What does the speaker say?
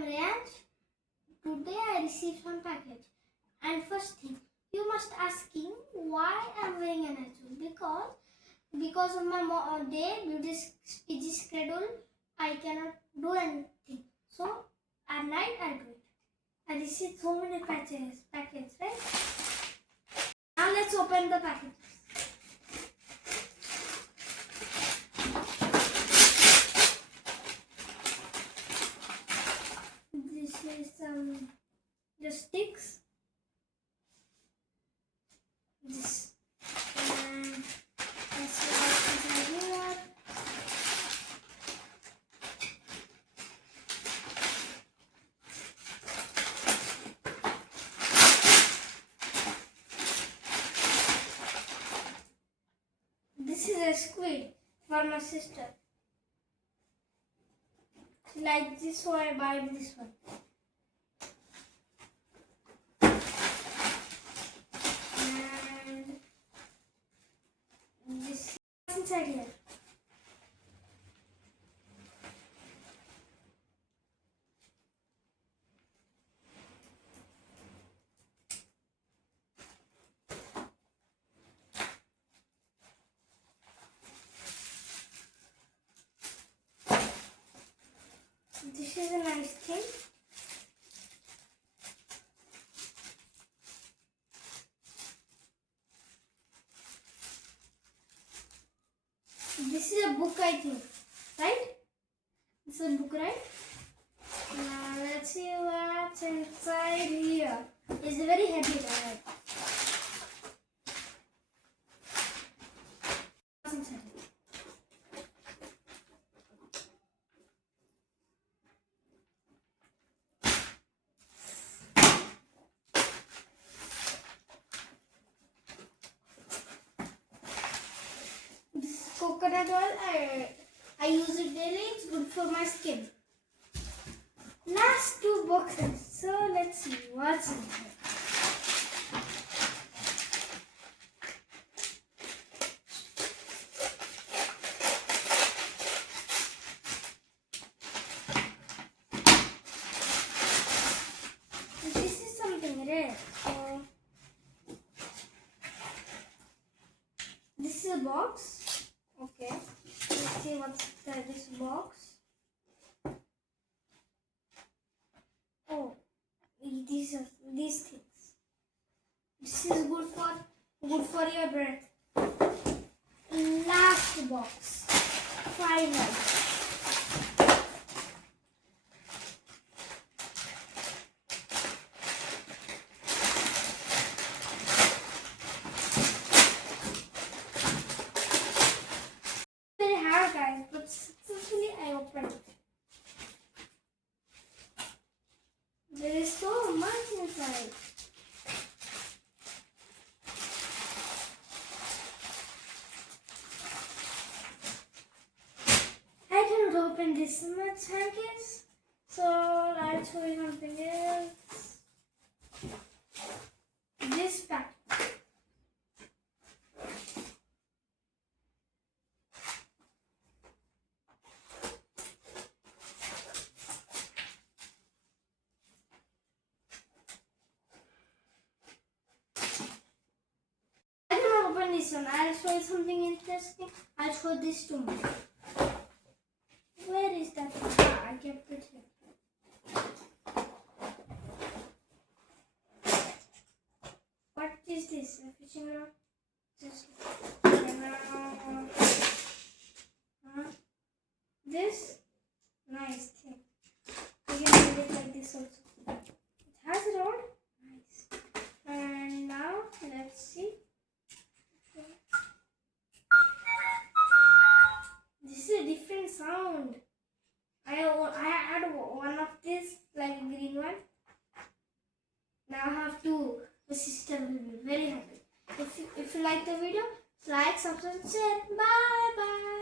am Rayansh. Today I received one package. And first thing, you must asking why I am wearing a night suit. Because of my day busy schedule, I cannot do anything. So at night I do it. I received so many packages, right? Now let's open the package. This is the sticks. This and that's what here. This is a squid for my sister. She likes this, so I buy this one. And this is inside here. This is a nice thing. This is a book, I think, right? This is a book, right? Now let's see what's inside here. It's very heavy, right? What's inside? Coconut oil, I use it daily. It's good for my skin. Last two boxes. So let's see what's in here. This is something rare. So this is a box. Okay, let's see what's inside this box. Oh, these things. This is good for your breath. Last box. Final. Guys, but successfully I opened it. There is so much inside. I cannot open this much package, so I'll show you something else. This pack. Open this one. I'll show you something interesting. I'll show this to me. Where is that one? I kept it here. What is this? A fishing rod? Just this nice thing. You can hold it like this also. It has a rod. Nice. And now let's see. This is a different sound. I had one of this like green one. Now I have two. The sister will be very happy. If you like the video, like, subscribe, share. Bye bye.